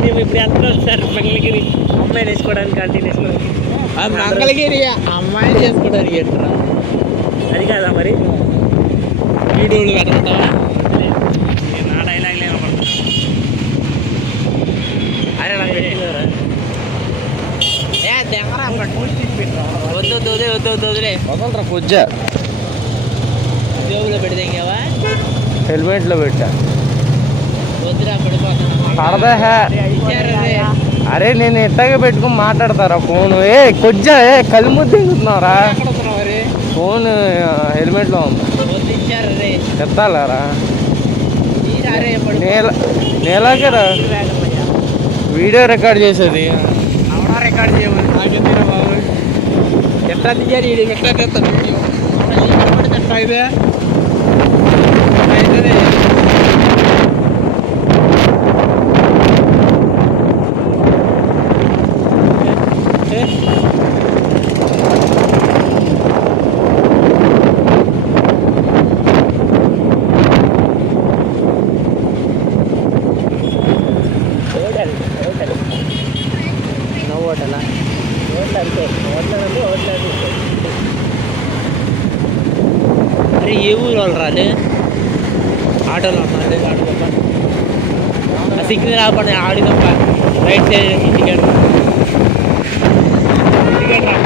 మేము ఇప్పుడు వెళ్తున్నాం సార్ మంగళగిరి అమ్మాయిని వేసుకోవడానికి ఆంటీని వేసుకోవడానికి. మంగళగిరి అమ్మాయిని చేసుకోవడానికి ఏంట్రా? అది కాదా మరి వీడియోలు పెట్టమంటావా? నేను నా డైలాగ్ లేనపడుతున్నా. అరే నాకు పెట్టిందరా వద్దులే వదలరా కొజ్జ. జోబులో పెడితే ఇంకేవా? హెల్మెట్లో పెట్టా. వద్దురా పడిపోతున్నా. పడదా? అరే నేను ఎట్టగా పెట్టుకుని మాట్లాడతారా ఫోన్? ఏ కొజ్జ, ఏ కళ్ళు దిగుతున్నారా? ఫోన్ హెల్మెట్లో ఉంది. వద్దు ఇచ్చారు రే. ఎత్తాలరా నేల నేలాగరా వీడియో రికార్డ్ చేసేది. అవునా రికార్డ్ చేయమని నాకెందుకు బాబు? ఎట్లా తీయాలి? ఎట్లా తీస్తాను వీడియో? ఇదే అయితేనే ఓటలా ఓట్లు అంతే ఓట్లంటే ఓట్లేదు. అరే ఏ ఊరు వాళ్ళు రాలే? ఆటోలో ఉన్నాడు. ఆ సిగ్నల్ రాబడి ఆడినప్ప రైట్ సైడ్ టికెట్ టికెట్ రా.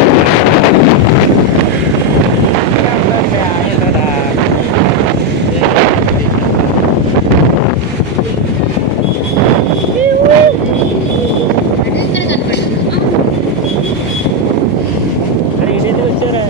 అరే ఇదేంటి వచ్చారా?